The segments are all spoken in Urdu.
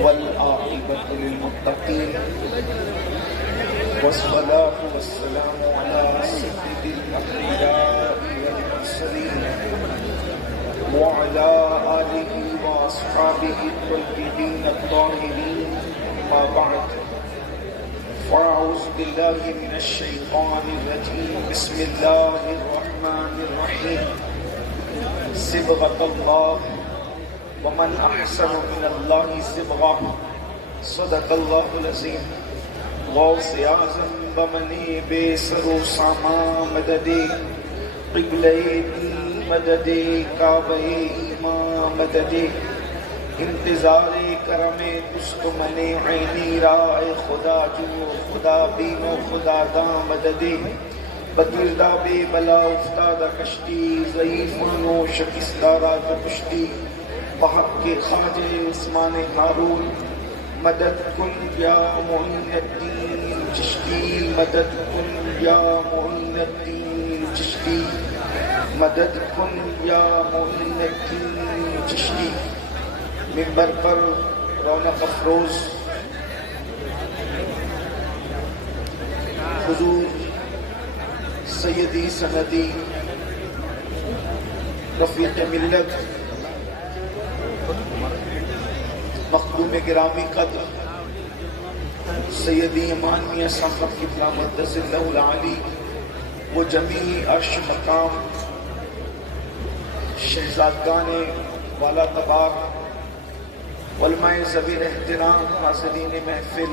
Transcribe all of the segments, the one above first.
والعاقبة للمتقين والصلاة والسلام على سيد الأنبياء والمرسلين وعلى آله وأصحابه الطيبين الطاهرين ما بعد فأعوذ بالله من الشيطان الرجيم بسم الله الرحمن الرحيم صبغة الله ومن أحسن من الله صبغة صدق الله العظيم غوث اعظم بمنی بے سرو ساما مددی قبلہ مددی کعبہ ایمان مددی انتظار کرم دست منی عینی رائے خدا جو خدا بین و خدا دا مددی بدردہ بے بلا افتادہ کشتی ضعیفان و شکستارہ کشتی بحق کے خواجہ عثمان ہارون مدد کن یا معین الدین چشتی مدد کن یا معین الدین چشتی مدد کن یا معین الدین چشتی منبر پر رونق افروز حضور سیدی سندی رفیق ملت مخدوم گرامی قدر سیدی امان میاں صاحب کی قدس اللہ العالی وہ جمیع عرش مقام شہزادگان والا طباق علماء ذوی احترام حاضرین محفل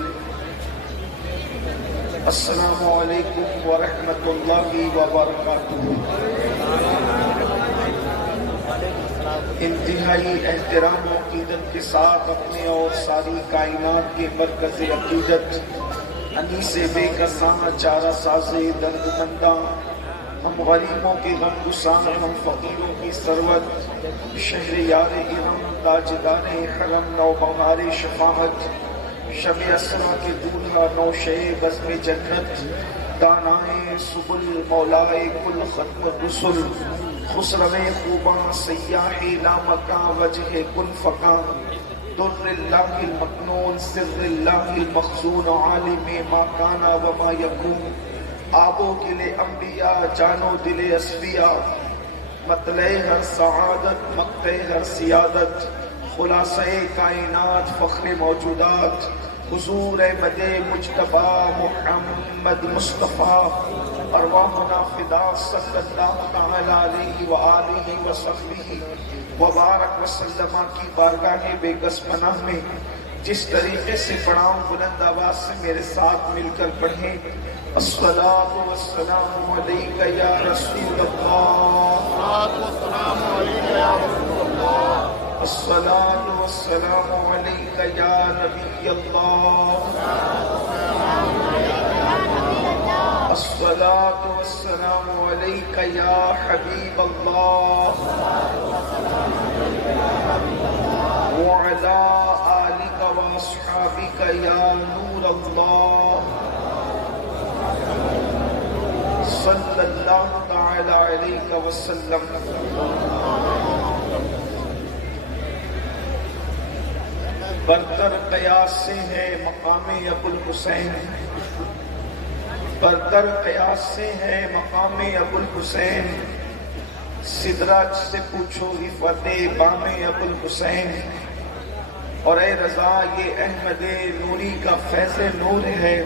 السلام علیکم ورحمۃ اللہ وبرکاتہ۔ انتہائی احترام و عقیدت کے ساتھ اپنے اور ساری کائنات کے مرکز عقیدت انیس بے کساں چارہ ساز درد منداں ہم غریبوں کے غم گساں ہم فقیروں کی ثروت شہر یار ارم تاجدار حرم نوبہار شفاعت شب اسرا کے دولہا نوشے بزم جنت دانائے سبل مولائے کل ختم رسل خسرو خوباں سیاح لامکاں وجہ کن فکاں در اللہ المکنون سر اللہ المخزون عالم ما کانا وما یکون آب و گل انبیاء جانو دل اصفیاء مطلع ہر سعادت مقطع ہر سیادت خلاصہ کائنات فخر موجودات حضور احمد مجتبی محمد مصطفیٰ ارواحنا فدا صلی اللہ تعالی علیہ وآلہ وصحبہ وبارک وسلم کی بارگاہ بے کس پناہ میں جس طریقے سے پڑھاؤں بلند آواز سے میرے ساتھ مل کر پڑھیں الصلاۃ والسلام علیک یا رسول اللہ، الصلاۃ والسلام علیک یا نبی اللہ، الصلاۃ والسلام علیک یا حبیب اللہ وعلی آلک واصحابک یا نور اللہ صلی اللہ تعالی علیہ وسلم۔ برتر قیاس سے ہے مقام ابو الحسین، برتر قیاس سے ہے مقام ابو الحسین، سدرج سے پوچھو عفت بام ابو الحسین، اور اے رضا یہ احمد نوری کا فیض نور ہے،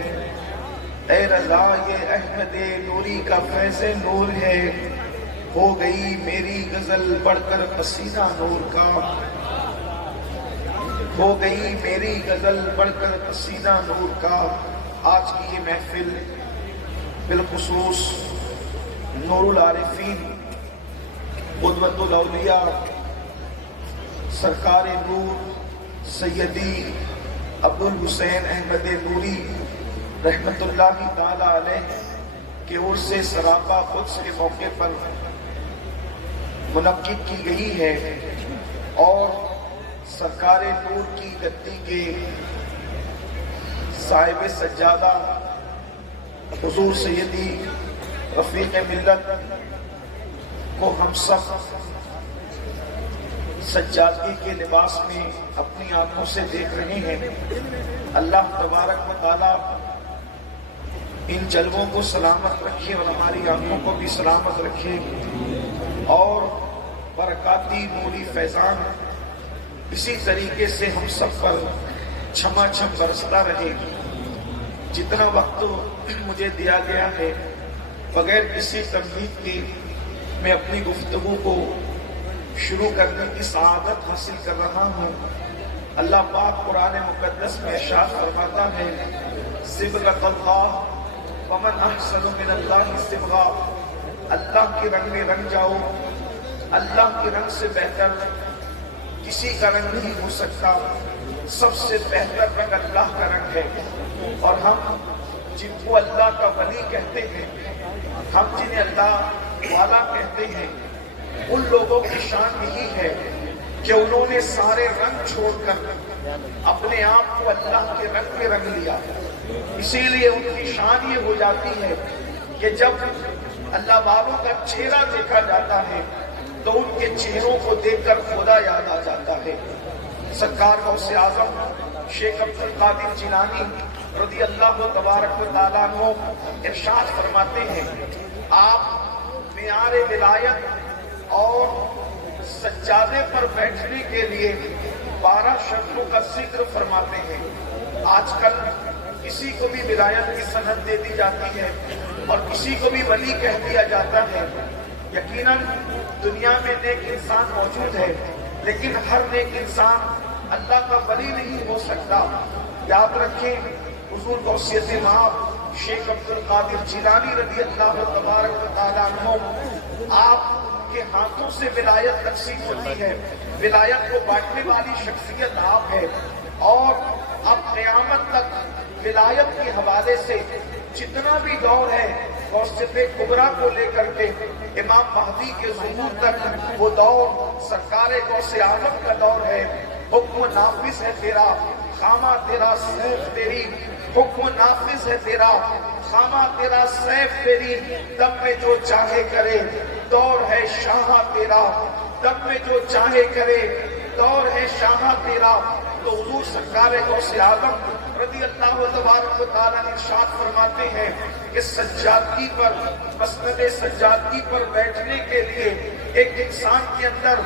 اے رضا یہ احمد نوری کا فیض نور ہے، ہو گئی میری غزل پڑھ کر پسینہ نور کا، ہو گئی میری غزل پڑھ کر پسینہ نور کا۔ آج کی یہ محفل بالخصوص نور العارفین قدوۃ الاولیاء سرکار نور سیدی ابو الحسین احمد نوری رحمت اللہ تعالی علیہ کے عرس سراپا قدس کے موقع پر منعقد کی گئی ہے، اور سرکار نور کی گدی کے صاحب سجادہ حضور سیدی رفیق ملت کو ہم سب سجادگی کے لباس میں اپنی آنکھوں سے دیکھ رہے ہیں۔ اللہ تبارک و تعالیٰ ان جلووں کو سلامت رکھے اور ہماری آنکھوں کو بھی سلامت رکھے، اور برکاتی نوری فیضان اسی طریقے سے ہم سب پر چھما چھم برستا رہے۔ جتنا وقت مجھے دیا گیا ہے، بغیر کسی تمہید کے میں اپنی گفتگو کو شروع کرنے کی سعادت حاصل کر رہا ہوں۔ اللہ پاک قرآن مقدس میں ارشاد فرماتا ہے، صبغۃ اللہ ومن احسن من اللہ صبغہ، اللہ کے رنگ میں رنگ جاؤ، اللہ کے رنگ سے بہتر کسی کا رنگ نہیں ہو سکتا، سب سے بہتر رنگ اللہ کا رنگ ہے۔ اور ہم جن کو اللہ کا ولی کہتے ہیں، ہم جنہیں اللہ والا کہتے ہیں، ان لوگوں کی شان یہی ہے کہ انہوں نے سارے رنگ چھوڑ کر اپنے آپ کو اللہ کے رنگ میں رنگ لیا۔ اسی لیے ان کی شان یہ ہو جاتی ہے کہ جب اللہ والوں کا چہرہ دیکھا جاتا ہے تو ان کے چہروں کو دیکھ کر خدا یاد آ جاتا ہے۔ سرکار غوث اعظم شیخ عبد القادر جیلانی رضی اللہ تبارک و تعالیٰ عنہ ارشاد فرماتے ہیں، آپ معیار ولایت اور سجادے پر بیٹھنے کے لیے 12 شرطوں کا ذکر فرماتے ہیں۔ آج کل کسی کو بھی ولایت کی سند دے دی جاتی ہے اور کسی کو بھی ولی کہہ دیا جاتا ہے۔ یقیناً دنیا میں نیک انسان موجود ہے، لیکن ہر نیک انسان اللہ کا ولی نہیں ہو سکتا۔ یاد رکھیں، حضور غوثیت مآب شیخ عبد القادر جیلانی رضی اللہ تبارک و تعالیٰ عنہ، آپ کے ہاتھوں سے ولایت تقسیم ہوتی ہے۔ ولایت کو بانٹنے والی شخصیت آپ ہے، اور اب قیامت تک ولایت کے حوالے سے جتنا بھی دور ہے، غوثیت کبریٰ کو لے کر کے امام مہدی کے ظہور تک، وہ دور سرکار غوث اعظم کا دور ہے۔ حکم نافذ ہے تیرا، خامہ تیرا سیف تیری، حکم نافذ ہے تیرا، خامہ تیرا سیف تیری، دم میں جو چاہے کرے، دور ہے شاہ تیرا، دم میں جو چاہے کرے، دور ہے شاہ تیرا۔ تو حضور سرکار غوث اعظم رضی اللہ تبارک و تعالیٰ نے ارشاد فرماتے ہیں کہ سجادگی پر، مسند سجادگی پر بیٹھنے کے لیے ایک انسان کے اندر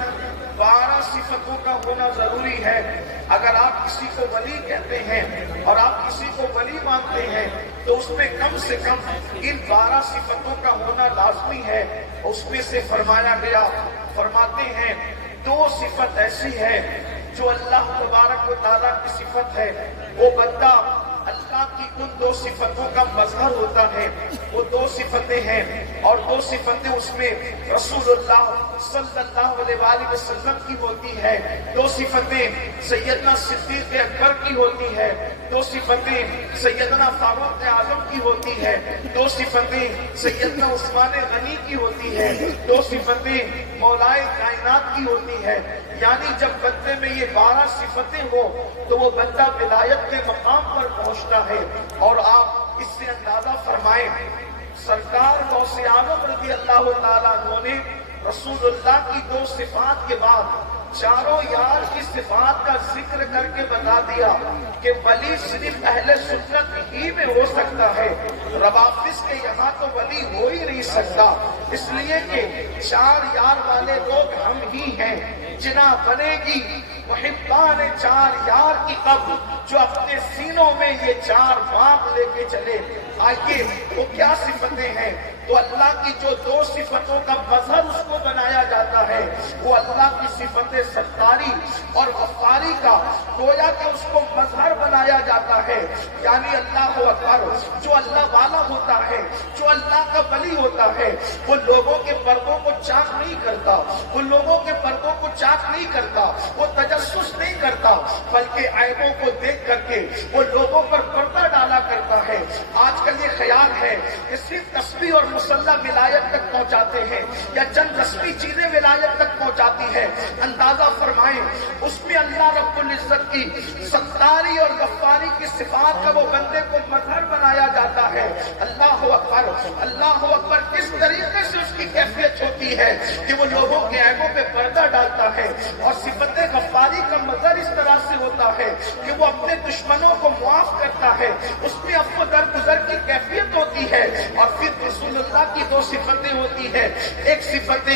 12 صفتوں کا ہونا ضروری ہے۔ اگر آپ کسی کو ولی کہتے ہیں اور آپ کسی کو ولی مانتے ہیں تو اس میں کم سے کم ان 12 صفتوں کا ہونا لازمی ہے۔ اس میں سے فرمایا گیا، فرماتے ہیں 2 صفت ایسی ہے جو اللہ تبارک و تعالیٰ کی صفت ہے، وہ بندہ اللہ کی ان 2 صفتوں کا مظہر ہوتا ہے۔ وہ 2 صفتیں ہیں، اور 2 صفتیں اس میں رسول اللہ صلی اللہ علیہ وآلہ وسلم کی ہوتی ہے۔ 2 صفتیں سیدنا صدیق اکبر کی ہوتی ہے، 2 صفتیں سیدنا فاروق اعظم کی ہوتی ہے، 2 صفتیں سیدنا عثمان غنی کی ہوتی ہے، 2 صفتیں مولائے کائنات کی ہوتی ہے۔ یعنی جب بندے میں یہ 12 صفتیں ہو تو وہ بندہ ولایت کے مقام پر پہنچتا ہے۔ اور آپ اس سے اندازہ فرمائیں، سرکار غوث اعظم رضی اللہ تعالیٰ عنہ نے رسول اللہ کی 2 صفات کے بعد چاروں یار کی صفات کا ذکر کر کے بتا دیا کہ ولی صرف اہل سنت ہی میں ہو سکتا ہے، روافض کے یہاں تو ولی ہو ہی نہیں سکتا، اس لیے کہ 4 یار والے لوگ ہم ہی ہیں۔ جنا بنے گی محبان 4 یار کی قبر، جو اپنے سینوں میں یہ 4 باغ لے کے چلے۔ آئیے وہ کیا صفتیں ہیں؟ تو اللہ کی جو 2 صفتوں کا مظہر اس کو بنایا جاتا ہے، وہ اللہ کی صفت ستاری اور غفاری کا گویا کہ اس کو مظہر بنایا جاتا ہے۔ یعنی اللہ اکبر، جو اللہ والا ہوتا ہے، جو اللہ کا ولی ہوتا ہے، وہ لوگوں کے پردوں کو چاک نہیں کرتا، وہ لوگوں کے پردوں کو چاک نہیں کرتا، وہ تجسس نہیں کرتا، بلکہ عیبوں کو دیکھ کر کے وہ لوگوں پر پردہ ڈالا کرتا ہے۔ آج کل یہ خیال ہے کہ صرف تصویر رسمی اور مسلح ولایت تک پہنچاتے ہیں یا چند رسمی چیزیں ولایت تک پہنچاتی ہے، اندازہ فرمائیں اس میں اللہ رب العزت کی ستاری اور غفاری کی صفات کا وہ بندے کو مظہر بنایا جاتا ہے۔ اللہ اکبر، اللہ اکبر، کس طریقے سے اس کی کیفیت ہوتی ہے کہ وہ لوگوں کے عیبوں پہ پردہ ڈالتا ہے، اور صفت غفاری کا مظہر اس طرح سے ہوتا ہے کہ وہ اپنے دشمنوں کو معاف کرتا ہے، اس میں عفو درگزر کی کیفیت ہوتی ہے۔ اور پھر رسول اللہ کی دو صفتیں ہوتی ہے، ایک صفت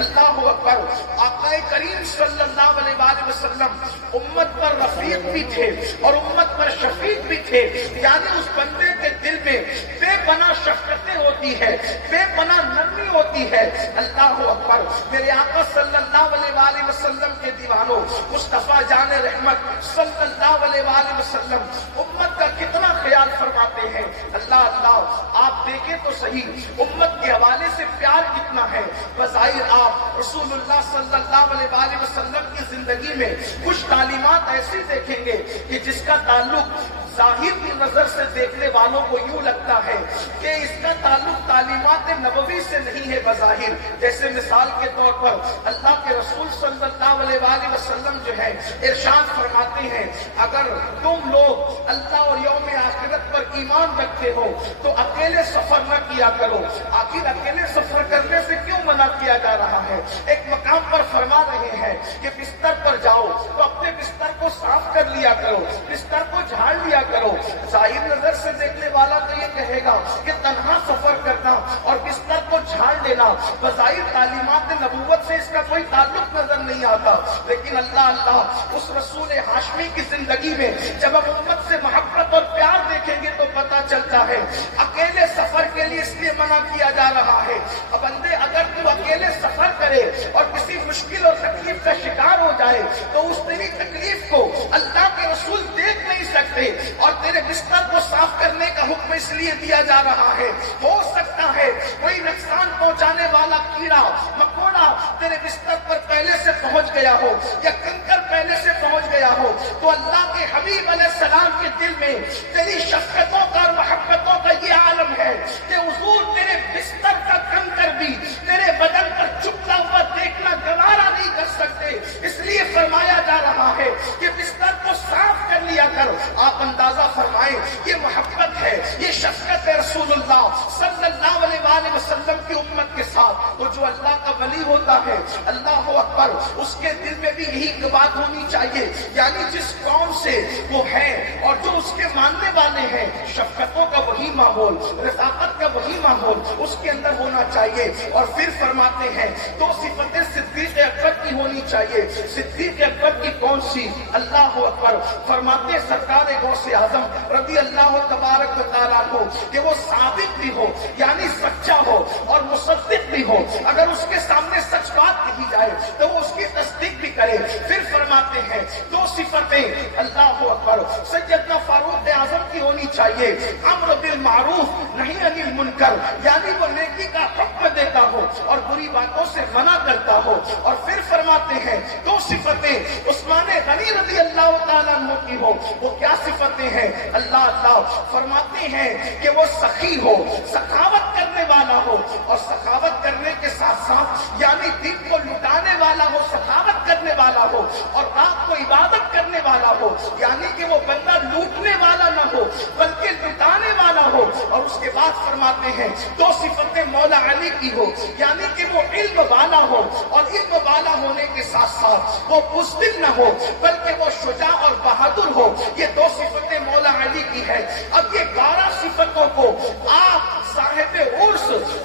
اللہ اکبر، آقا کریم صلی اللہ علیہ وآلہ وسلم امت پر رفیق بھی تھے اور امت پر شفیق بھی تھے، یعنی اس بندے کے دل میں بے پناہ شفقتیں ہوتی ہے، بے پناہ نرمی ہوتی ہے۔ اللہ اکبر، میرے آقا صلی اللہ علیہ وآلہ وسلم کے دیوانوں، مصطفیٰ جان رحمت صلی اللہ علیہ وآلہ وسلم امت کا کتنا خیال فرماتے ہیں۔ اللہ اللہ، آپ دیکھیں تو صحیح امت کے حوالے سے پیار کتنا ہے۔ بظاہر آپ رسول اللہ صلی اللہ علیہ وآلہ وسلم کی زندگی میں کچھ تعلیمات ایسی دیکھیں گے کہ جس کا تعلق ظاہر کی نظر سے دیکھنے والوں کو یوں لگتا ہے کہ اس کا تعلق تعلیمات نبوی سے نہیں ہے بظاہر۔ جیسے مثال کے طور پر اللہ کے رسول صلی اللہ علیہ وآلہ وسلم جو ہے ارشاد فرماتے ہیں، اگر تم لوگ اللہ اور یوم آخرت پر ایمان رکھتے ہو تو اکیلے سفر نہ کیا کرو۔ آخر اکیلے سفر کرنے سے کیوں منع کیا جا رہا ہے؟ ایک مقام پر فرما رہے ہیں کہ بستر پر جاؤ تو اپنے بستر کو صاف کر لیا کرو، بستر کو جھاڑ لیا کرو۔ ظاہر نظر سے دیکھنے والا تو یہ کہے گا کہ تنہا سفر کرنا اور بستر کو جھاڑ لینا بظاہر تعلیمات نبوت سے اس کا کوئی تعلق نظر نہیں آتا، لیکن اللہ اللہ، اس رسول ہاشمی کی زندگی میں جب ہم امت سے محبت اور پیار دیکھیں گے تو پتہ چلتا ہے اکیلے سفر کے لیے اس لیے منع کیا جا رہا ہے۔ اب بندے اگر تو اکیلے سفر کرے اور کسی مشکل اور تکلیف کا شکار ہو جائے تو اس تیری تکلیف کو اللہ کے رسول دیکھ نہیں سکتے، اور تیرے بستر کو صاف کرنے کا حکم اس لیے دیا جا رہا ہے۔ ہو سکتا ہے کوئی نقصان پہنچانے والا کیڑا مکوڑا تیرے بستر پر پہلے سے پہنچ گیا ہو یا کنکر پہلے سے پہنچ گیا ہو، تو اللہ کے حبیب علیہ السلام کے دل میں تیری شفقتوں کا اور محبتوں کا یہ عالم ہے کہ حضور تیرے بستر کا کنکر بھی تیرے بدن پر چپتا ہوا دیکھنا گوارا نہیں کر سکتے، اس لیے فرمایا جا رہا ہے کہ بستر کو صاف کر لیا کر۔ آپ اندازہ فرمائیں، یہ محبت ہے، یہ شفقت ہے رسول اللہ صلی اللہ علیہ وآلہ وسلم کی امت کے ساتھ۔ تو جو اللہ کا ولی ہوتا ہے، اللہ اکبر، اس کے دل میں بھی یہی بات ہونی چاہیے، یعنی جس قوم سے وہ ہے اور جو اس کے ماننے والے ہیں، شفقتوں کا وہی ماحول، رفاقت کا وہی ماحول اس کے اندر ہونا چاہیے۔ اور پھر فرماتے ہیں دو صفتیں صدیق اکبر کی ہونی چاہیے۔ صدیق اکبر کی کون سی؟ اللہ اکبر، فرماتے سرکار غوث اعظم رضی اللہ تبارک و تعالیٰ عنہ کہ وہ صادق بھی ہو، یعنی سچا ہو اور مصدق بھی ہو، اگر اس کے سامنے سچ بات کہی جائے تو وہ اس کی تصدیق بھی کرے۔ پھر فرماتے ہیں دو صفتیں اللہ اکبر سیدنا فاروق اعظم کی ہونی چاہیے، امر بالمعروف نہی عن المنکر، یعنی وہ نیکی کا حکم دیتا ہو اور بری باتوں سے منع کرتا ہو۔ اور پھر فرماتے ہیں دو صفتیں عثمان غنی رضی اللہ تعالیٰ عنہ کی ہو، وہ کیا صفتیں ہیں؟ اللہ اللہ، فرماتے ہیں کہ وہ سخی ہو، سخاوت کرنے والا ہو، اور سخاوت کرنے کے ساتھ ساتھ یعنی دین کو لٹانے والا ہو، سخاوت کرنے والا ہو، اور رات کو عبادت کرنے والا ہو، یعنی کہ وہ بندہ لوٹنے والا نہ ہو بلکہ لٹانے والا ہو۔ اور اس کے بعد فرماتے ہیں دو صفتیں مولا علی کی ہو، یعنی کہ وہ علم والا ہو، اور علم والا ہونے کے ساتھ ساتھ وہ بزدل نہ ہو بلکہ وہ شجاع اور بہادر ہو۔ یہ دو صفتیں مولا علی کی ہے۔ اب یہ 12 صفتوں کو آپ صاحب عرس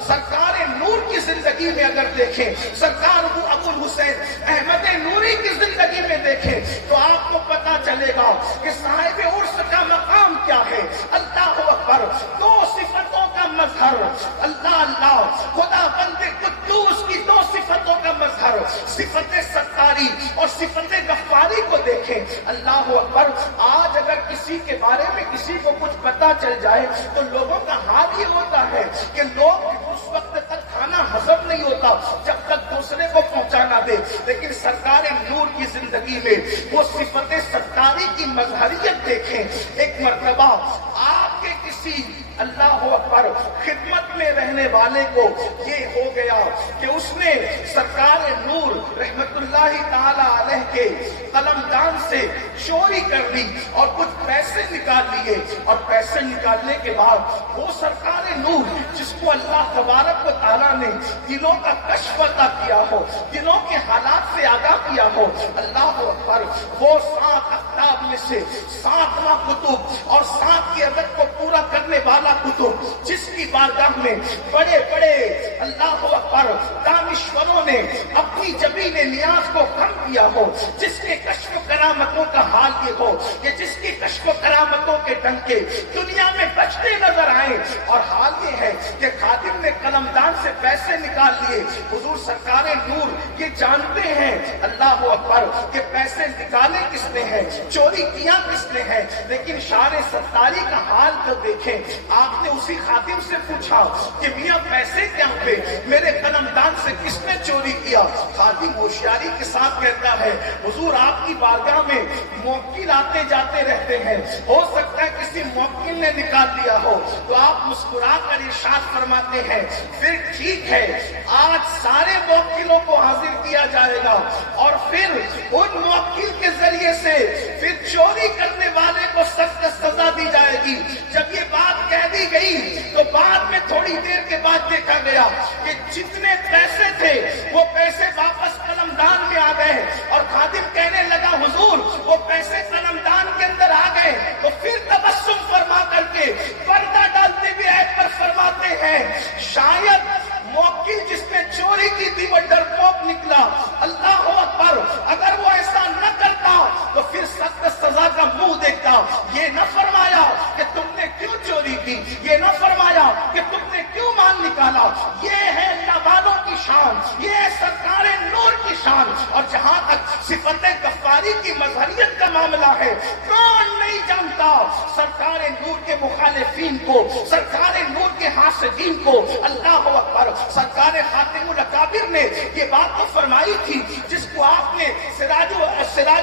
سرکار نور کی زندگی میں اگر دیکھیں، سرکار ابو الحسین احمد نوری کی زندگی میں دیکھیں تو آپ کو پتا چلے گا کہ صاحب عرس کا مقام کیا ہے۔ اللہ اکبر، دو صفتوں کا مظہر، اللہ اللہ، خدا بند قدوس کی دو صفتوں کا مظہر، صفت ستاری اور صفت غفاری کو دیکھیں۔ اللہ اکبر، آج اگر کسی کے بارے میں کسی کو کچھ پتا چل جائے تو لوگوں کا حال یہ ہوتا ہے کہ لوگ اس وقت تک کھانا ہضم نہیں ہوتا جب تک دوسرے کو پہنچانا دے، لیکن سرکار نور کی زندگی میں وہ صفت ستاری کی مظہریت دیکھیں۔ ایک مرتبہ آپ کے کسی اللہ اکبر، خدمت میں رہنے والے کو یہ ہو گیا کہ اس نے سرکار نور رحمت اللہ تعالی علیہ کے قلم دان سے چوری کر لی اور کچھ پیسے نکال لیے، اور پیسے نکالنے کے بعد وہ سرکار نور جس کو اللہ تبارک و تعالیٰ نے دلوں کا کشف عطا کیا ہو، دلوں کے حالات سے آگاہ کیا ہو، اللہ اکبر، وہ 7 اقطاب میں سے 7واں کتب اور 7 کی عدد کو پورا کرنے والا کتب، جس کی بارگاہ میں بڑے بڑے اللہ اکبر دانشوروں نے اپنی جبین نیاز کو کم کیا ہو، جس کے کشف و کرامتوں کا حال یہ ہو کہ جس کی کشف و کرامتوں کے ڈنکے دنیا میں بجتے نظر آئے، اور حال یہ ہے کہ خادم نے قلمدان سے پیسے نکال لیے۔ حضور سرکار نور یہ جانتے ہیں اللہ اکبر کہ پیسے نکالے کس نے ہیں، چوری کیا کس نے ہے، لیکن شان ستاری کا حال تو دیکھیں۔ آپ نے اسی خادم سے پوچھا کہ میاں پیسے کیا ہوئے، میرے قلمدان سے کس نے چوری کیا؟ خادم ہوشیاری کے ساتھ کہتا ہے حضور آپ کی بارگاہ میں موکل آتے جاتے رہتے ہیں، ہو سکتا ہے کسی موکل نے نکال لیا ہو، تو آپ مسکرا کر ارشاد فرماتے ہیں پھر ٹھیک ہے، آج سارے موکلوں کو حاضر کیا جائے گا اور پھر ان موکل کے ذریعے سے پھر چوری کرنے والے کو سخت سزا دی جائے گی۔ جب یہ بات کہہ دی گئی تو بعد میں تھوڑی دیر کے بعد دیکھا گیا کہ جتنے پیسے تھے وہ پیسے واپس قلمدان میں آ گئے، اور خادم کہنے لگا حضور وہ پیسے قلمدان کے اندر آ گئے، تو پھر تبسم فرما کر کے پردہ ڈالتے ہوئے ایت پر فرماتے ہیں شاید موکل جس نے چوری کی تھی وہ ڈرپوک نکلا، اللہ اکبر، اگر وہ ایسا نہ کرتا تو پھر سخت سزا کا منہ دیکھتا۔ یہ نہ فرمایا کہ تم نے کیوں چوری کی، یہ نہ فرمایا کہ تم نے کیوں مال نکالا۔ یہ ہے اللہ والوں کی شان، یہ ہے سرکار نور کی شان۔ اور جہاں تک صفت غفاری کی مظہریت کا معاملہ ہے، کون نہیں جانتا سرکار نور کے مخالفین کو، سرکار نور کے حاسدین کو۔ اللہ اکبر، سرکار خاتم الاکابر نے یہ بات تو فرمائی تھی جس کو آپ نے سراج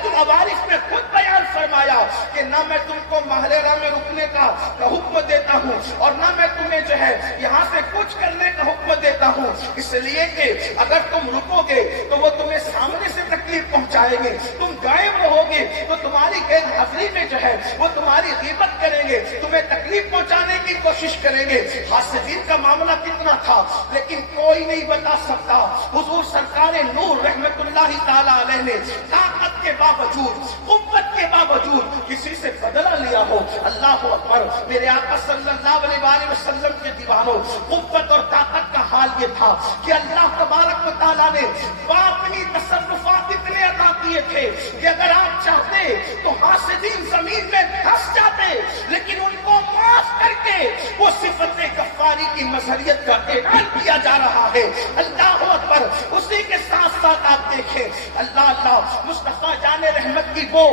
العوارف میں خود بیان فرمایا کہ نہ میں تم کو محلہ میں رکنے کا حکم دیتا ہوں اور نہ میں تمہیں جو ہے یہاں سے کچھ کرنے کا حکم دیتا ہوں، اس لیے کہ اگر تم رکو گے تو وہ تمہیں سامنے سے تکلیف پہنچائیں گے، تم غائب رہو گے تو تمہاری غیر حاضری میں جو ہے وہ تمہاری غیبت کریں گے، تمہیں تکلیف پہنچانے کی کوشش کریں گے۔ حاسدین کا معاملہ کتنا تھا لیکن کوئی نہیں بتا سکتا۔ حضور سرکار نور رحمت اللہ تعالی علیہ نے طاقت کے باوجود، قوت کے باوجود کسی سے بدلہ لیا ہو، اللہ اکبر، میرے آقا صلی اللہ علیہ وآلہ وسلم کے دیوانوں، قوت اور طاقت کا حال یہ تھا کہ اللہ تبارک و تعالیٰ نے باطنی تصرفات اتنے عطا کیے تھے کہ اگر آپ چاہتے تو حاسدین زمین میں دھس جاتے، لیکن ان کو معاف کر کے وہ صفت غفاری کی مظہریت کا اعلان کیا جا رہا ہے۔ اللہ اکبر، اسی کے ساتھ ساتھ آپ دیکھیں اللہ مصطفیٰ جان رحمت کی وہ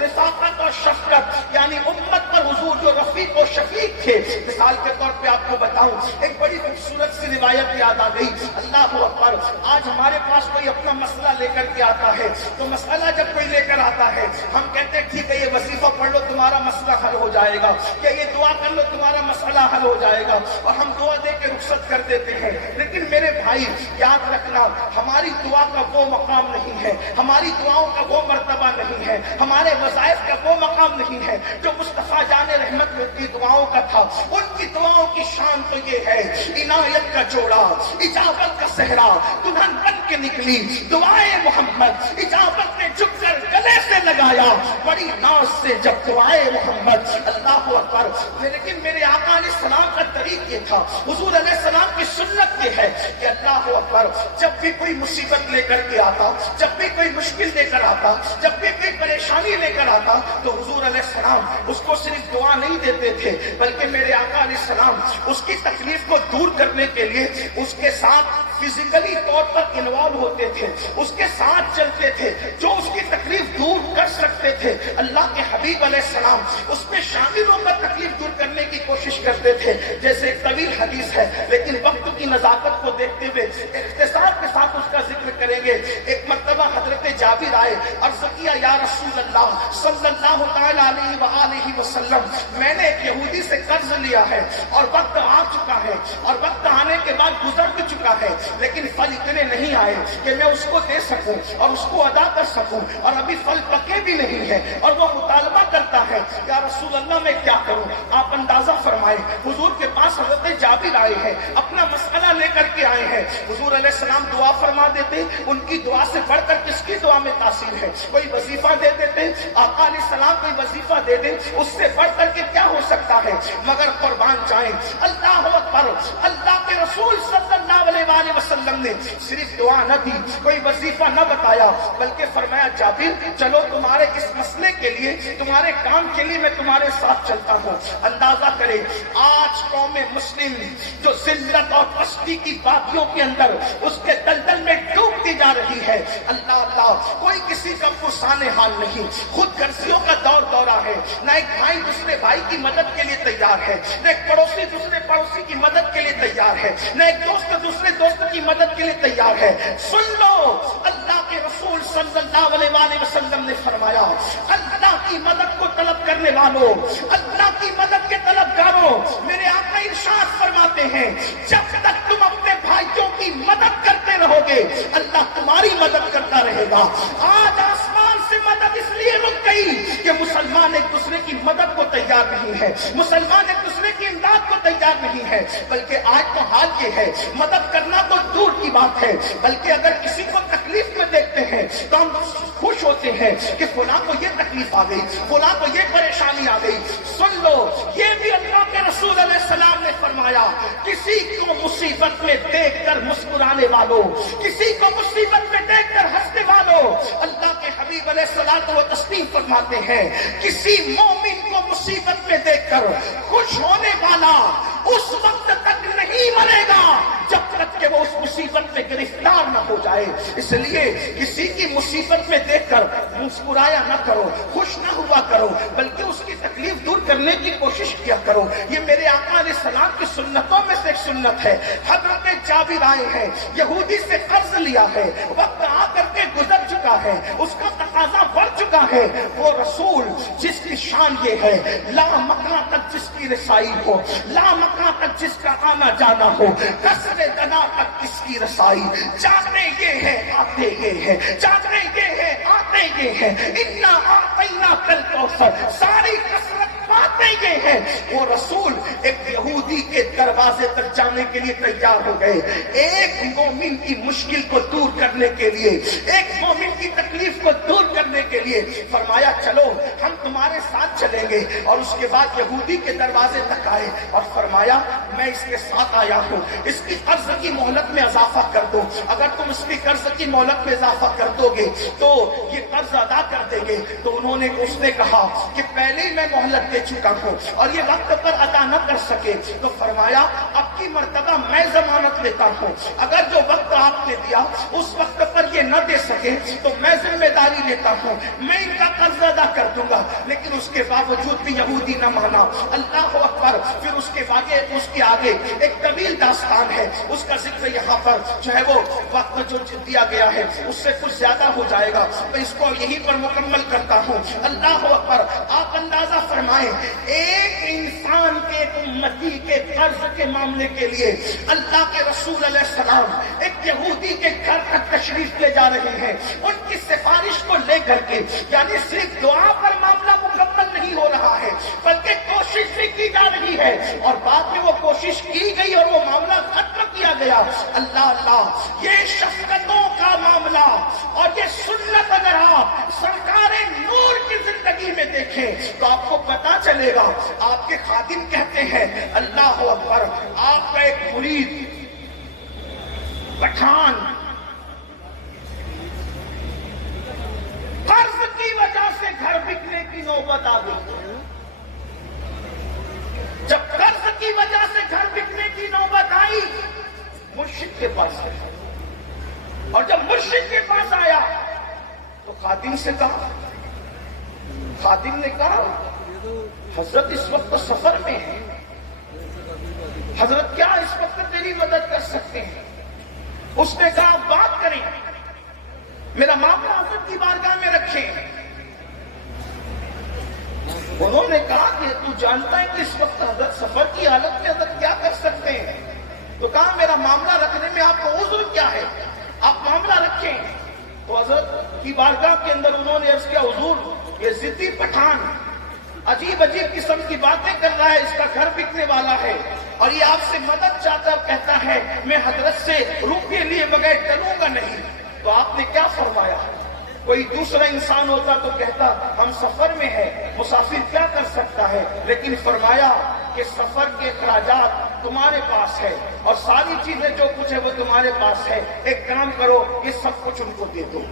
رفاقت اور شفقت، یعنی امت پر حضور جو رفیق و شفیق تھے۔ مثال کے طور پہ آپ کو بتاؤں، ایک بڑی خوبصورت سی روایت یاد آ گئی۔ اللہ اکبر، آج ہمارے پاس کوئی اپنا مسئلہ لے کر کے آتا ہے تو مسئلہ جب کوئی لے کر آتا ہے ہم کہتے ہیں ٹھیک ہے یہ وظیفہ پڑھ لو تمہارا مسئلہ حل ہو جائے گا، یا یہ دعا کر لو تمہارا مسئلہ حل ہو جائے گا، اور ہم دعا دے کے رخصت کر دیتے ہیں۔ لیکن میرے بھائی یاد رکھنا، ہماری دعا کا وہ مقام نہیں ہے، ہماری دعاؤں کا وہ مرتبہ نہیں ہے، ہمارے وظائف کا وہ مقام نہیں ہے جو مصطفیٰ جان رحمت کی دعاؤں کا تھا۔ ان کی دعاؤں کی شان تو یہ ہے عنایت کا جوڑا، اجابت کا صحرا، دلہن بن کے نکلی دعائے محمد، اجابت نے جھک کر گلے سے لگایا بڑی ناز سے جب دعائے محمد۔ اللہ اکبر، لیکن میرے آقا علیہ السلام کا طریق یہ تھا، حضور علیہ السلام کی سنت یہ ہے کہ اللہ اکبر جب بھی کوئی مصیبت لے کر کے آتا، جب بھی کوئی مشکل لے کر آتا، جب بھی کوئی پریشانی لے کر آتا تو حضور علیہ السلام اس کو صرف دعا نہیں دیتے تھے بلکہ میرے آقا علیہ السلام اس کی تکلیف کو دور کرنے کے لیے اس کے ساتھ فزیکلی طور پر انوالو ہوتے تھے، اس کے ساتھ چلتے تھے، جو اس کی تکلیف دور کر سکتے تھے اللہ کے حبیب علیہ السلام اس میں شامل ہو کر تکلیف دور کرنے کی کوشش کرتے تھے۔ جیسے ایک طویل حدیث ہے لیکن وقت کی نزاکت کو دیکھتے ہوئے اختصار کے ساتھ اس کا ذکر کریں گے۔ ایک مرتبہ حضرت جابر آئے، عرض کیا یا رسول اللہ صلی اللہ تعالی علیہ وآلہ وسلم، میں نے ایک یہودی سے قرض لیا ہے اور وقت آ چکا ہے اور وقت آنے کے بعد گزر بھی چکا ہے، لیکن پھل اتنے نہیں آئے کہ میں اس کو دے سکوں اور اس کو ادا کر سکوں، اور ابھی پھل پکے بھی نہیں ہے، اور وہ مطالبہ کرتا ہے یا رسول اللہ میں کیا کروں؟ آپ اندازہ فرمائے، حضور کے پاس حضرت جابر آئے ہیں، اپنا مسئلہ لے کر کے آئے ہیں، حضور علیہ السلام دعا فرما دیتے، ان کی دعا سے بڑھ کر کس کی دعا میں تاثیر ہے؟ کوئی وظیفہ دے دیتے، آقا علیہ السلام کوئی وظیفہ دے دے، اس سے بڑھ کر کے کیا ہو سکتا ہے؟ مگر قربان جائیں، اللہ اکبر، اللہ کے رسول صلی اللہ علیہ وآلہ وسلم نے صرف دعا نہ دی، کوئی وظیفہ نہ بتایا، بلکہ فرمایا جابر چلو تمہارے اس مسئلے کے لیے، تمہارے کام کے لیے میں تمہارے ساتھ چلتا ہوں۔ اندازہ کرے آج قوم مسلم جو ذلت اور پستی کی وادیوں کے اندر اس کے دلدل میں ڈوبتی جا رہی ہے، اللہ اللہ، کوئی کسی کا پرسان حال نہیں، خود غرضیوں کا دورہ ہے، نہ ایک بھائی دوسرے بھائی کی مدد کے لیے تیار ہے، نہ ایک پڑوسی دوسرے پڑوسی کی مدد کے لیے تیار ہے، نہ ایک دوست دوسرے دوست کی مدد کے لیے تیار ہے۔ سن لو، اللہ کے رسول صلی اللہ علیہ وآلہ وسلم نے فرمایا اللہ کی مدد کو طلب کرنے والوں، اللہ کی مدد کے طلبگاروں، میرے آقا ارشاد فرماتے ہیں جب تک تم اپنے بھائیوں کی مدد کرتے رہو گے اللہ تمہاری مدد کرتا رہے گا۔ آج آسمان سے مدد اس لیے رک گئی کہ مسلمان ایک دوسرے کی مدد کو تیار نہیں ہے، مسلمان ایک دوسرے کی امداد کو تیار نہیں ہے، بلکہ آج تو حال یہ ہے مدد کرنا تو دور کی بات ہے، بلکہ اگر کسی کو تکلیف میں دیکھتے ہیں تو ہم خوش ہوتے ہیں کہ فلاں کو یہ تکلیف آ گئی، فلاں کو یہ پریشانی آ گئی۔ سن لو، یہ بھی اللہ کے رسول علیہ السلام نے فرمایا کسی کو مصیبت میں دیکھ کر مسکرانے والوں، کسی کو مصیبت میں دیکھ کر ہنسنے والوں، اللہ کے حبیب علیہ الصلوۃ والتسلیم فرماتے ہیں کسی مومن کو مصیبت میں دیکھ کر خوش ہونے والا اس وقت تک نہیں مرے گا جب تک کہ وہ اس مصیبت میں گرفتار نہ ہو جائے۔ اس لیے کسی کی مصیبت میں دیکھ کر مسکرایا نہ کرو، خوش نہ ہوا کرو، بلکہ اس کی تکلیف دور کرنے کی کوشش کیا کرو۔ یہ میرے آقا علیہ السلام کی سنتوں میں سے ایک سنت ہے۔ حضرت جابر آئے ہیں، یہودی سے قرض لیا ہے، وقت آ کر کے گزر چکا ہے، اس کا تقاضا بڑھ چکا ہے، وہ رسول جس کی شان یہ ہے لا مکان تک جس کی رسائی ہو، لا مکان تک جس کا آنا جانا ہو، قصر دنا تک کس کی رسائی، جانے یہ ہے آتے یہ ہے، جانے یہ ہے آتے یہ ہے، انا اعطینا کل کوثر، ساری کثرت باتیں یہ ہیں۔ وہ رسول ایک یہودی کے دروازے تک جانے کے لیے تیار ہو گئے، ایک مومن کی مشکل کو دور کرنے کے لیے، ایک مومن کی تکلیف کو دور کرنے کے لیے فرمایا چلو ہم تمہارے ساتھ چلیں گے۔ اور اس کے بعد یہودی کے دروازے تک آئے اور فرمایا میں اس کے ساتھ آیا ہوں، اس کی قرض کی مہلت میں اضافہ کر دو، اگر تم اس کی قرض کی مہلت میں اضافہ کر دو گے تو یہ قرض ادا کر دیں گے۔ تو اس نے کہا کہ پہلے ہی میں مہلت دے چکا ہوں اور یہ وقت پر ادا نہ کر سکے، تو فرمایا اب کی مرتبہ میں ضمانت لیتا ہوں، اگر جو وقت آپ نے دیا اس وقت پر یہ نہ دے سکے تو میں ذمہ داری لیتا ہوں، میں ان کا قرض ادا کر دوں گا۔ لیکن اس کے باوجود بھی یہودی نہ مانا، اللہ اکبر۔ پھر اس کے آگے ایک طویل داستان ہے، اس کا ذکر یہاں پر جو ہے وہ وقت جو دیا گیا ہے اس سے کچھ زیادہ ہو جائے گا، میں اس کو یہیں پر مکمل کرتا ہوں۔ اللہ اکبر۔ آپ اندازہ فرمائیں ایک انسان کے امتی کے قرض کے معاملے کے لیے اللہ کے رسول علیہ السلام ایک یہودی کے گھر تک تشریف لے جا رہے ہیں، ان کی سفارش کو لے کر کے، یعنی صرف دعا پر معاملہ مکمل نہیں ہو رہا ہے بلکہ کوشش بھی کی جا رہی ہے، اور بعد میں وہ کوشش کی گئی اور وہ معاملہ ختم کیا گیا۔ اللہ اللہ، یہ شفقتوں کا معاملہ اور یہ سنت اگر آپ سرکار نور کی زندگی میں دیکھیں تو آپ کو پتا چلے گا۔ آپ کے خادم کہتے ہیں اللہ اکبر، آپ کا ایک مرید پٹھان قرض کی وجہ سے گھر بکنے کی نوبت آ گئی۔ جب قرض کی وجہ سے گھر بکنے کی نوبت آئی، وہ مرشد کے پاس گیا، اور جب مرشد کے پاس آیا تو خادم سے کہا، خادم نے کہا حضرت اس وقت تو سفر میں ہے، حضرت کیا اس وقت تیری مدد کر سکتے ہیں؟ اس نے کہا آپ بات کریں، میرا معاملہ حضرت کی بارگاہ میں رکھیں۔ انہوں نے کہا کہ تو جانتا ہے کہ اس وقت حضرت سفر کی حالت میں حضرت کیا کر سکتے ہیں؟ تو کہا میرا معاملہ رکھنے میں آپ کو عذر کیا ہے، آپ معاملہ رکھیں۔ تو حضرت کی بارگاہ کے اندر انہوں نے عرض کیا حضور یہ ضدی پٹھان عجیب عجیب قسم کی باتیں کر رہا ہے، اس کا گھر بکنے والا ہے اور یہ آپ سے مدد چاہتا کہتا ہے میں حضرت سے روکے لیے بغیر ٹلوں گا نہیں۔ تو آپ نے کیا فرمایا؟ کوئی دوسرا انسان ہوتا تو کہتا ہم سفر میں ہیں، مسافر کیا کر سکتا ہے، لیکن فرمایا کہ سفر کے اخراجات تمہارے پاس ہے اور ساری چیزیں جو کچھ ہے وہ تمہارے پاس ہے، ایک کام کرو یہ سب کچھ ان کو دے دو۔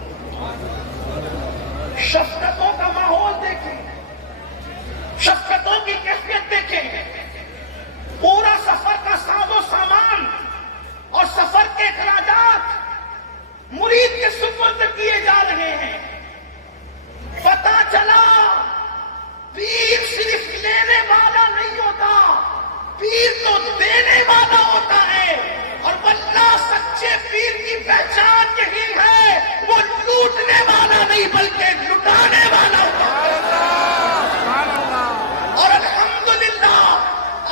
شفقتوں کا ماحول دیکھیں، شفقتوں کی کیفیت دیکھیں، پورا سفر کا ساز و سامان اور سفر کے اخراجات مرید کے سپرد کیے جا رہے ہیں۔ پتہ چلا پیر صرف لینے والا نہیں ہوتا، پیر تو دینے والا ہوتا ہے، اور واللہ سچے پیر کی پہچان یہی ہے، وہ لوٹنے والا نہیں بلکہ لٹانے والا ہوتا ہے۔ اور الحمدللہ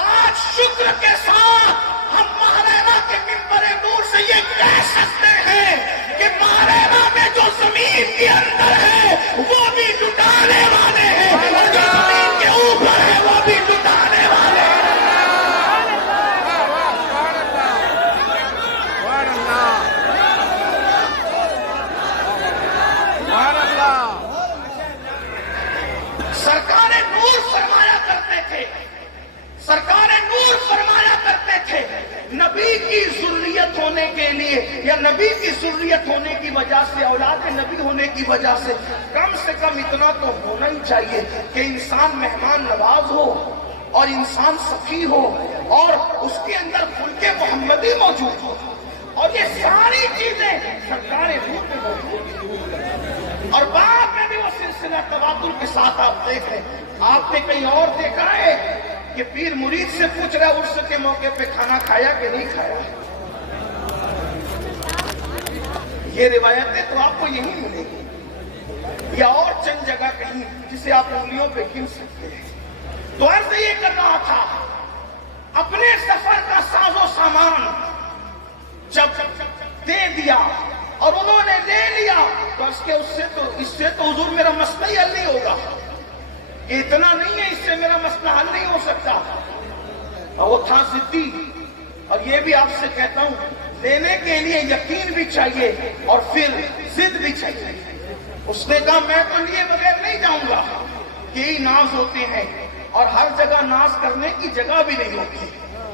آج شکر کے ساتھ ہم ماہرینا کے منبر نور سے یہ کہہ سکتے ہیں کہ ماہرینا میں جو زمین کے اندر ہے وہ بھی لٹانے والے ہیں، اور جو زمین کے اوپر ہے وہ بھی لٹانے والے ہیں۔ سرکار نور فرمایا کرتے تھے، سرکار نور فرمایا کرتے تھے نبی کی ذریت ہونے کے لیے یا نبی کی ذریت ہونے کی وجہ سے، اولاد نبی ہونے کی وجہ سے کم اتنا تو ہونا ہی چاہیے کہ انسان مہمان نواز ہو اور انسان سخی ہو اور اس کے اندر خلق محمدی موجود ہو، اور یہ ساری چیزیں سرکار نور میں موجود ہیں۔ اور بعد میں بھی وہ سلسلہ تبادل کے ساتھ آپ دیکھ رہے ہیں۔ آپ نے کہیں اور دیکھا ہے کہ پیر مرید سے پوچھ رہا ہے عرس کے موقع پہ کھانا کھایا کہ نہیں کھایا؟ یہ روایتیں تو آپ کو یہی ملے گی یا اور چند جگہ کہیں جسے آپ انگلیوں پہ گن سکتے ہیں۔ تو عرض یہ کر رہا تھا اپنے سفر کا ساز و سامان جب دے دیا اور انہوں نے لے لیا تو اس سے تو حضور میرا مسئلہ ہی حل نہیں ہوگا، یہ اتنا نہیں ہے، اس سے میرا مسئلہ حل نہیں ہو سکتا۔ اور وہ تھا ضدی، اور یہ بھی آپ سے کہتا ہوں لینے کے لیے یقین بھی چاہیے اور پھر ضد بھی چاہیے۔ اس نے کہا میں تو لیے بغیر نہیں جاؤں گا، یہی ناز ہوتے ہیں اور ہر جگہ ناز کرنے کی جگہ بھی نہیں ہوتی۔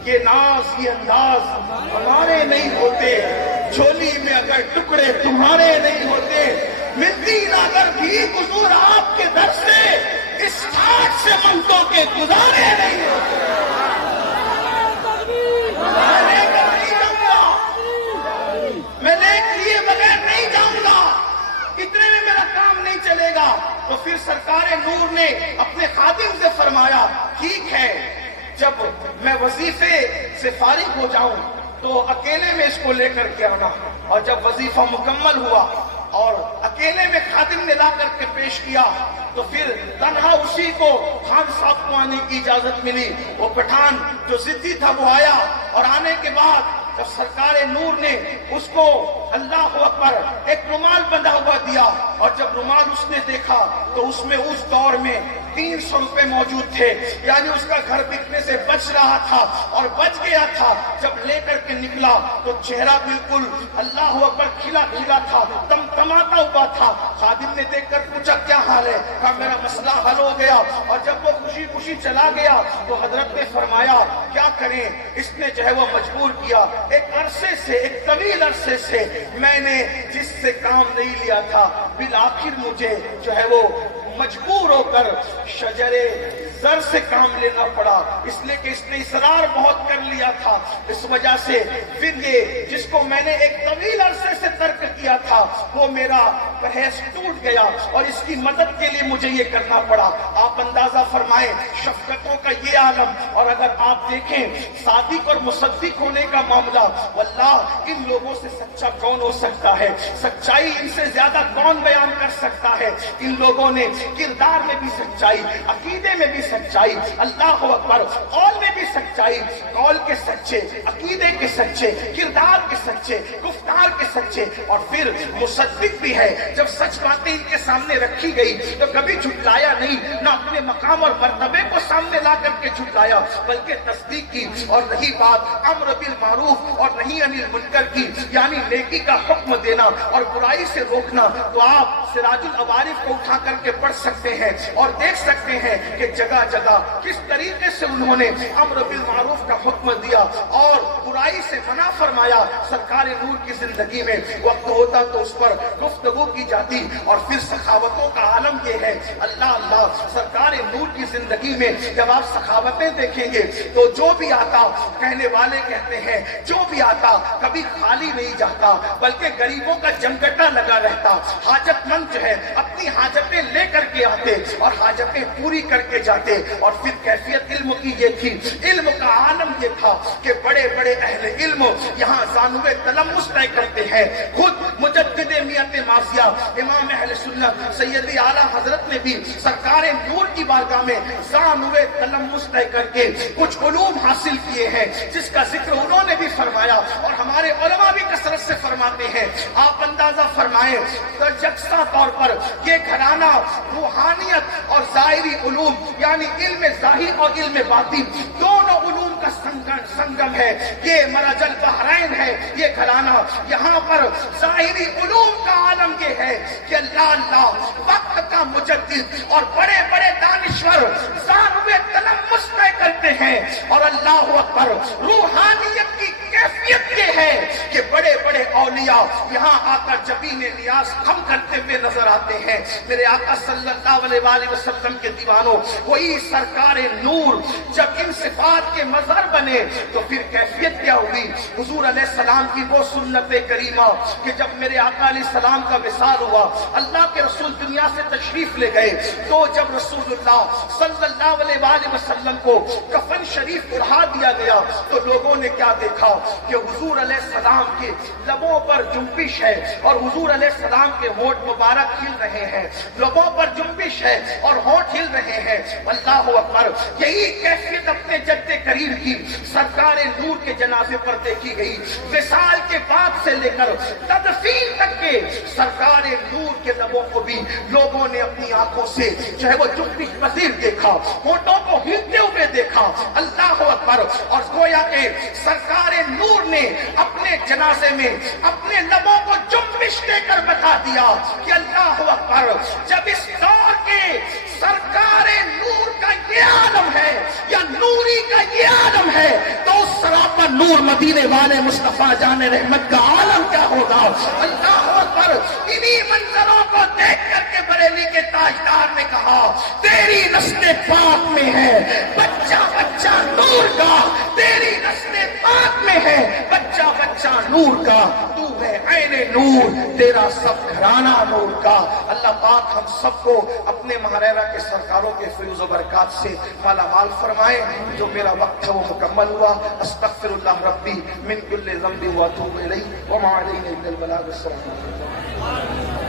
یہ ناز یہ انداز ہمارے نہیں ہوتے، جھولی میں اگر ٹکڑے تمہارے نہیں ہوتے، ملتی نہ اگر بھی حضور آپ کے در سے اس گھاٹ سے منتوں کے گزارے نہیں ہوتے۔ میں لے لیے بغیر نہیں جاؤں گا، اتنے میں میرا کام نہیں چلے گا۔ تو پھر سرکار نور نے اپنے خادم سے فرمایا ٹھیک ہے، جب میں وظیفے سے فارغ ہو جاؤں تو اکیلے میں اس کو لے کر کے آنا۔ اور جب وظیفہ مکمل ہوا اور اکیلے میں خادم نے لا کر کے پیش کیا تو پھر تنہا اسی کو خان صاحب کو آنے کی اجازت ملی۔ وہ پٹھان جو ضدی تھا وہ آیا، اور آنے کے بعد جب سرکار نور نے اس کو اللہ اکبر ایک رومال بندھا ہوا دیا، اور جب رومال اس نے دیکھا تو اس میں اس دور میں 300 روپے موجود تھے، یعنی اس کا گھر بکنے سے بچ رہا تھا اور بچ گیا تھا۔ جب لے کر کے نکلا تو چہرہ بالکل اللہ اکبر کھلا کھلا تھا، تمتماتا ہوا تھا۔ خادم نے دیکھ کر پوچھا کیا حال ہے؟ کہا میرا مسئلہ حل ہو گیا۔ اور جب وہ خوشی خوشی چلا گیا تو حضرت نے فرمایا کیا کریں، اس نے جو ہے وہ مجبور کیا۔ ایک عرصے سے، ایک طویل عرصے سے میں نے جس سے کام نہیں لیا تھا، بالآخر مجھے جو ہے وہ مجبور ہو کر شجرے زر سے کام لینا پڑا، اس لیے کہ اس نے اصرار بہت کر لیا تھا۔ اس وجہ سے پھر یہ جس کو میں نے ایک طویل عرصے سے ترک کیا تھا وہ میرا پرہیز ٹوٹ گیا اور اس کی مدد کے لیے مجھے یہ کرنا پڑا۔ آپ اندازہ فرمائیں شفقتوں کا یہ عالم، اور اگر آپ دیکھیں صادق اور مصدق ہونے کا معاملہ، واللہ ان لوگوں سے سچا کون ہو سکتا ہے؟ سچائی ان سے زیادہ کون بیان کر سکتا ہے؟ ان لوگوں نے کردار میں بھی سچائی، عقیدے میں بھی سچائی، اللہ اکبر، قول میں بھی سچائی، قول کے سچے، عقیدے کے سچے، کردار کے سچے، گفتار کے سچے، اور پھر مصدق بھی ہے۔ جب سچ باتیں ان کے سامنے رکھی گئی تو کبھی جھٹلایا نہیں، نہ اپنے مقام اور مرتبے کو سامنے لا کر کے جھٹلایا، بلکہ تصدیق کی۔ اور رہی بات امر بالمعروف اور نہی عن المنکر کی، یعنی نیکی کا حکم دینا اور برائی سے روکنا، تو آپ سراج العوارف کو اٹھا کر کے پڑھ سکتے ہیں اور دیکھ سکتے ہیں کہ جگہ جگہ کس طریقے سے انہوں نے امر بالمعروف کا حکم دیا اور برائی سے منع فرمایا۔ سرکار نور کی زندگی میں وقت ہوتا تو اس پر گفتگو کی جاتی، اور پھر سخاوتوں کا عالم یہ ہے، اللہ اللہ، سرکار نور کی زندگی میں جب آپ سخاوتیں دیکھیں گے تو جو بھی آتا، کہنے والے کہتے ہیں جو بھی آتا کبھی خالی نہیں جاتا، بلکہ غریبوں کا جمگٹا لگا رہتا۔ حاجت مند جو ہے اپنی حاجتیں لے کر کے آتے اور حاجتیں پوری کر کے جاتے۔ اور پھر کیفیت علم کی یہ تھی، علم کا عالم یہ تھا کہ بڑے بڑے اہل علم یہاں زانوے تلمس طے کرتے ہیں۔ خود مجدد میت ماضیہ امام اہل سنت سیدی اعلیٰ حضرت نے بھی سرکار نور کی بارگاہ میں زانوے تلمس طے کر کے کچھ علوم حاصل کیے ہیں، جس کا ذکر انہوں نے بھی فرمایا اور ہمارے علماء بھی کثرت سے فرماتے ہیں۔ آپ اندازہ فرمائیں یکساں طور پر یہ گھرانہ روحانیت اور ظاہری علوم، یعنی علم ظاہر اور علم باطن، دونوں علوم کا سنگم ہے، یہ مرج البحرین ہے یہ گھرانہ۔ یہاں پر ظاہری علوم کا عالم یہ ہے کہ اللہ اللہ وقت کا مجدد اور بڑے بڑے دانشور زانوے تلمس طے کرتے ہیں، اور اللہ اکبر روحانیت کی کیفیت یہ ہے کہ بڑے بڑے اولیاء یہاں آ کر جبین نیاز خم کرتے ہوئے نظر آتے ہیں۔ میرے آقا صلی اللہ علیہ وآلہ وسلم کے دیوانوں، وہی سرکار نور جب ان صفات کے مظہر بنے تو پھر کیفیت کیا ہوئی؟ حضور علیہ السلام کی وہ سنت کریمہ کہ جب میرے آقا علیہ السلام کا وصال ہوا، اللہ کے رسول دنیا سے تشریف لے گئے، تو جب رسول اللہ صلی اللہ علیہ وآلہ وسلم کو کفن شریف اڑا دیا گیا تو لوگوں نے کیا دیکھا کہ حضور علیہ السلام کے لبوں پر جنبش ہے اور حضور علیہ السلام کے ہونٹ مبارک ہل رہے ہیں، لبوں پر جنبش ہے اور ہونٹ ہل رہے ہیں۔ اللہ اکبر، یہی کیفیت اپنے جد کریم کی سرکار نور کے جنازے پر دیکھی گئی۔ وصال کے بعد سے لے کر تدفین تک کے سرکار نور کے لبوں کو بھی لوگوں نے اپنی آنکھوں سے چاہے وہ جنبش پذیر دیکھا، ہونٹوں کو ہلتے ہوئے دیکھا۔ اللہ اکبر، اور گویا کہ سرکار نور نے اپنے جنازے میں اپنے لبوں کو جنبش دے کر بتا دیا کہ اللہ اکبر، جب اس دور کے سرکار نور کا یہ عالم ہے یا نوری کا یہ عالم ہے تو اس سراپا نور مدینے والے مصطفیٰ جان رحمت کا عالم کیا ہوگا؟ اللہ اکبر، انہی منظروں کو دیکھ کر کے بریلی کے تاجدار نے کہا تیری نسل پاک میں ہے بچہ بچہ نور کا، تیری نسل پاک میں ہے بچہ بچہ نور کا، تو ہے عین نور، تیرا سب گھرانہ نور کا۔ اللہ پاک ہم سب کو اپنے مہریرہ کے سرکاروں کے فیض و برکات سے مالا مال فرمائے۔ جو میرا وقت ہے وہ مکمل ہوا۔ استغفر اللہ ربی من کل ذنب واتوب الیہ وما علینا الا البلاغ۔ السلام علیکم۔